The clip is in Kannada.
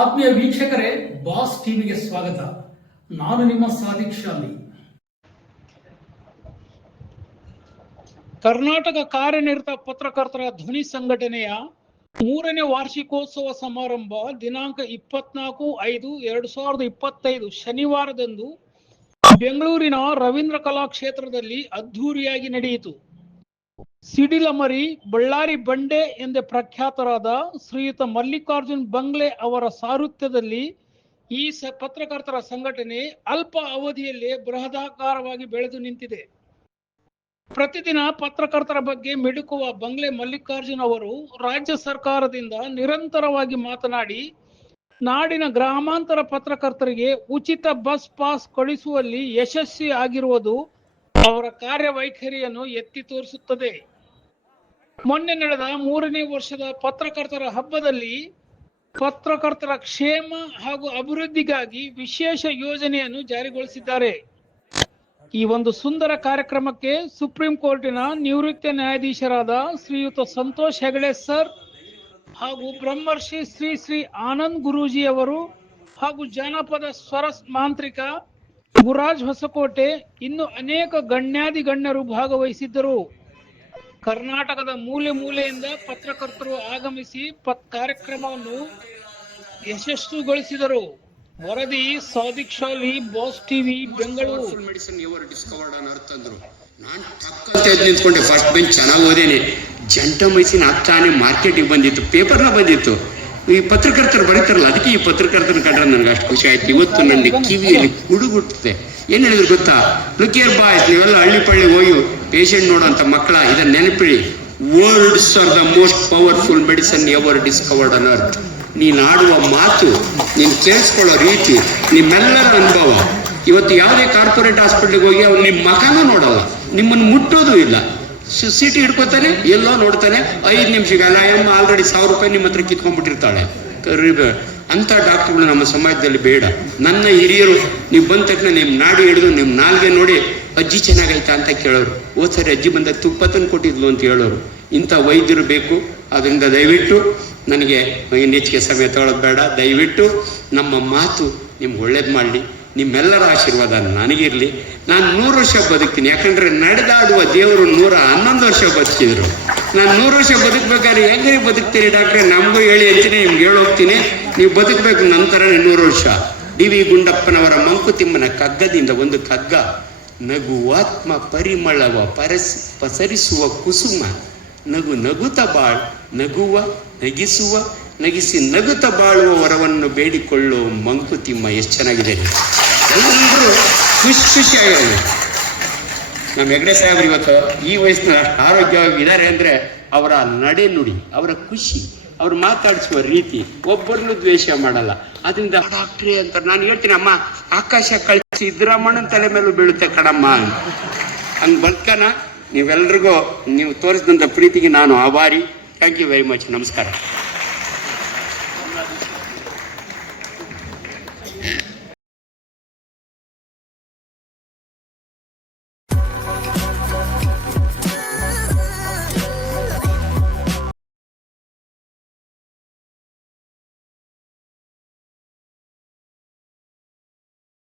ಆತ್ಮೀಯ ವೀಕ್ಷಕರೇ, ಬಾಸ್ ಟಿವಿಗೆ ಸ್ವಾಗತ. ನಾನು ನಿಮ್ಮ ಸಾದಿಕ್ ಶಾಲಿ. ಕರ್ನಾಟಕ ಕಾರ್ಯನಿರತ ಪತ್ರಕರ್ತರ ಧ್ವನಿ ಸಂಘಟನೆಯ ಮೂರನೇ ವಾರ್ಷಿಕೋತ್ಸವ ಸಮಾರಂಭ ದಿನಾಂಕ ಇಪ್ಪತ್ನಾಲ್ಕು ಐದು ಎರಡು ಸಾವಿರದ ಇಪ್ಪತ್ತೈದು ಶನಿವಾರದಂದು ಬೆಂಗಳೂರಿನ ರವೀಂದ್ರ ಕಲಾಕ್ಷೇತ್ರದಲ್ಲಿ ಅದ್ಧೂರಿಯಾಗಿ ನಡೆಯಿತು. ಸಿಡಿಲಮರಿ ಬಳ್ಳಾರಿ ಬಂಡೆ ಎಂದೇ ಪ್ರಖ್ಯಾತರಾದ ಶ್ರೀಯುತ ಮಲ್ಲಿಕಾರ್ಜುನ್ ಬಂಗ್ಲೆ ಅವರ ಸಾರುತ್ಯದಲ್ಲಿ ಈ ಸ ಪತ್ರಕರ್ತರ ಸಂಘಟನೆ ಅಲ್ಪ ಅವಧಿಯಲ್ಲಿ ಬೃಹದಾಕಾರವಾಗಿ ಬೆಳೆದು ನಿಂತಿದೆ. ಪ್ರತಿದಿನ ಪತ್ರಕರ್ತರ ಬಗ್ಗೆ ಮಿಡುಕುವ ಬಂಗ್ಲೆ ಮಲ್ಲಿಕಾರ್ಜುನ್ ಅವರು ರಾಜ್ಯ ಸರ್ಕಾರದಿಂದ ನಿರಂತರವಾಗಿ ಮಾತನಾಡಿ, ನಾಡಿನ ಗ್ರಾಮಾಂತರ ಪತ್ರಕರ್ತರಿಗೆ ಉಚಿತ ಬಸ್ ಪಾಸ್ ಕಳಿಸುವಲ್ಲಿ ಯಶಸ್ವಿ ಆಗಿರುವುದು ಅವರ ಕಾರ್ಯವೈಖರಿಯನ್ನು ಎತ್ತಿ ತೋರಿಸುತ್ತದೆ. ಮೊನ್ನೆ ನಡೆದ ಮೂರನೇ ವರ್ಷದ ಪತ್ರಕರ್ತರ ಹಬ್ಬದಲ್ಲಿ ಪತ್ರಕರ್ತರ ಕ್ಷೇಮ ಹಾಗೂ ಅಭಿವೃದ್ಧಿಗಾಗಿ ವಿಶೇಷ ಯೋಜನೆಯನ್ನು ಜಾರಿಗೊಳಿಸಿದ್ದಾರೆ. ಈ ಒಂದು ಸುಂದರ ಕಾರ್ಯಕ್ರಮಕ್ಕೆ ಸುಪ್ರೀಂ ಕೋರ್ಟಿನ ನಿವೃತ್ತ ನ್ಯಾಯಾಧೀಶರಾದ ಶ್ರೀಯುತ ಸಂತೋಷ್ ಹೆಗಡೆ ಸರ್ ಹಾಗೂ ಬ್ರಹ್ಮರ್ಷಿ ಶ್ರೀ ಶ್ರೀ ಆನಂದ್ ಗುರೂಜಿ ಅವರು ಹಾಗೂ ಜಾನಪದ ಸ್ವರ ಮಾಂತ್ರಿಕ ಗುರಾಜ್ ಹೊಸಕೋಟೆ ಇನ್ನು ಅನೇಕ ಗಣ್ಯಾದಿ ಗಣ್ಯರು ಭಾಗವಹಿಸಿದ್ದರು. ಕರ್ನಾಟಕದ ಮೂಲೆ ಮೂಲೆಯಿಂದ ಪತ್ರಕರ್ತರು ಆಗಮಿಸಿ ಕಾರ್ಯಕ್ರಮವನ್ನು ಯಶಸ್ವಿಗೊಳಿಸಿದರು. ವರದಿ Sadiq Shali Boss TV, Bengaluru. Medicine ever discovered on ನಾನು ನಿಂತ್ಕೊಂಡೆ ಫಸ್ಟ್ ಬೆಂಚ್ ಚೆನ್ನಾಗಿ ಓದೇನೆ. ಜಂಟಮೈಸಿನ ಆಗ್ತಾನೆ ಮಾರ್ಕೆಟಿಗೆ ಬಂದಿತ್ತು ಪೇಪರ್ನ ಬಂದಿತ್ತು. ಈ ಪತ್ರಕರ್ತರು ಬರೀತಾರಲ್ಲ, ಅದಕ್ಕೆ ಈ ಪತ್ರಕರ್ತನ ಕಂಡ್ರೆ ನನಗೆ ಅಷ್ಟು ಖುಷಿ ಆಯ್ತು. ಇವತ್ತು ನನ್ನ ಕಿವಿಯಲ್ಲಿ ಕುಡುಗುಟ್ಟುತ್ತೆ ಏನ್ ಹೇಳಿದ್ರು ಗೊತ್ತಾ? ಲುಕಿಯರ್ ಬಾಯ್ಸ್ ನೀವೆಲ್ಲ ಹಳ್ಳಿ ಪಳ್ಳಿ ಹೋಗಿ ಪೇಷಂಟ್ ನೋಡುವಂತ ಮಕ್ಕಳ, ಇದನ್ನ ನೆನಪಿಡಿ. Words are the most powerful medicine ever discovered on earth ನೀನ್ ಆಡುವ ಮಾತು, ನೀನು ಕೇಳಿಸ್ಕೊಳ್ಳೋ ರೀತಿ, ನಿಮ್ಮೆಲ್ಲರ ಅನುಭವ. ಇವತ್ತು ಯಾವುದೇ ಕಾರ್ಪೊರೇಟ್ ಹಾಸ್ಪಿಟ್ಲಿಗೆ ಹೋಗಿ ಅವ್ರು ನಿಮ್ಮ ಮಕನೂ ನೋಡಲ್ಲ. ನಿಮ್ಮನ್ನು ಮುಟ್ಟೋದು ಇಲ್ಲ. ಸೀಟಿ ಹಿಡ್ಕೋತಾನೆ, ಎಲ್ಲೋ ನೋಡ್ತಾನೆ, ಐದು ನಿಮಿಷಕ್ಕೆ ಅಲ್ಲ ಎಮ್ಮ ಆಲ್ರೆಡಿ ಸಾವಿರ ರೂಪಾಯಿ ನಿಮ್ಮ ಹತ್ರ ಕಿತ್ಕೊಂಡ್ಬಿಟ್ಟಿರ್ತಾಳೆ. ಅಂತ ಡಾಕ್ಟರ್ಗಳು ನಮ್ಮ ಸಮಾಜದಲ್ಲಿ ಬೇಡ. ನನ್ನ ಹಿರಿಯರು, ನೀವು ಬಂದ ತಕ್ಷಣ ನಿಮ್ಮ ನಾಡಿ ಹಿಡಿದು ನಿಮ್ಮ ನಾಲ್ಗೆ ನೋಡಿ, ಅಜ್ಜಿ ಚೆನ್ನಾಗೈತಾ ಅಂತ ಕೇಳೋರು. ಹೋದ್ ಸರಿ ಅಜ್ಜಿ ಬಂದ ತುಪ್ಪ ತಂದು ಕೊಟ್ಟಿದ್ಲು ಅಂತ ಹೇಳೋರು. ಇಂಥ ವೈದ್ಯರು ಬೇಕು, ಅದರಿಂದ ದಯವಿಟ್ಟು ನನಗೆ ಇನ್ನೆಚ್ಚಿಗೆ ಸಮಯ ತಗೊಳ್ಳೋದು ಬೇಡ. ದಯವಿಟ್ಟು ನಮ್ಮ ಮಾತು ನಿಮ್ಗೆ ಒಳ್ಳೇದು ಮಾಡಲಿ. ನಿಮ್ಮೆಲ್ಲರ ಆಶೀರ್ವಾದ ನನಗಿರಲಿ ನಾನು ನೂರು ವರ್ಷ ಬದುಕ್ತೀನಿ. ಯಾಕಂದರೆ ನಡೆದಾಡುವ ದೇವರು ನೂರ ಹನ್ನೊಂದು ವರ್ಷ ಬದುಕಿದ್ರು. ನಾನು ನೂರು ವರ್ಷ ಬದುಕಬೇಕಾದ್ರೆ ಹೆಂಗೆ ಬದುಕ್ತೀರಿ ಡಾಕ್ಟ್ರೆ? ನಮಗೂ ಹೇಳಿ ಅಂತೀನಿ ನಿಮ್ಗೆ ಹೇಳೋಗ್ತೀನಿ ನೀವು ಬದುಕಬೇಕು ನಂತರ ನೂರು ವರ್ಷ. ಡಿ ವಿ ಗುಂಡಪ್ಪನವರ ಮಂಕುತಿಮ್ಮನ ಕಗ್ಗದಿಂದ ಒಂದು ಕಗ್ಗ. ನಗುವಾತ್ಮ ಪರಿಮಳವ ಪರಸ್, ಪಸರಿಸುವ ಕುಸುಮ. ನಗು ನಗುತ ಬಾಳ್, ನಗುವ, ನಗಿಸುವ ನಗಿಸಿ ನಗುತ ಬಾಳುವ ವರವನ್ನು ಬೇಡಿಕೊಳ್ಳೋ ಮಂಕುತಿಮ್ಮ ಎಷ್ಟು ಚೆನ್ನಾಗಿದೆ. ಎಲ್ಲರೂ ಖುಷಿ ಖುಷಿಯಾಗಿರೋದು ನಮ್ಮ ಹೆಗ್ಡೆ ಸಾಹೇಬರು ಇವತ್ತು ಈ ವಯಸ್ಸಿನ ಆರೋಗ್ಯವಾಗಿ ಇದ್ದಾರೆ ಅಂದ್ರೆ ಅವರ ನಡೆ ನುಡಿ, ಅವರ ಖುಷಿ, ಅವ್ರು ಮಾತಾಡಿಸುವ ರೀತಿ ಒಬ್ಬರನ್ನು ದ್ವೇಷ ಮಾಡಲ್ಲ. ಅದರಿಂದ ಡಾಕ್ಟ್ರಿ ಅಂತ ನಾನು ಹೇಳ್ತೀನಿ, ಅಮ್ಮ, ಆಕಾಶ ಕಳಿಸಿ ಸಿದ್ದರಾಮಣ್ಣನ ತಲೆ ಮೇಲೂ ಬೀಳುತ್ತೆ ಕಣಮ್ಮ ಹಂಗೆ ಬರ್ತಾನ ನೀವೆಲ್ರಿಗೂ ನೀವು ತೋರಿಸಿದಂಥ ಪ್ರೀತಿಗೆ ನಾನು ಆಭಾರಿ. ಥ್ಯಾಂಕ್ ಯು ವೆರಿ ಮಚ್ ನಮಸ್ಕಾರ.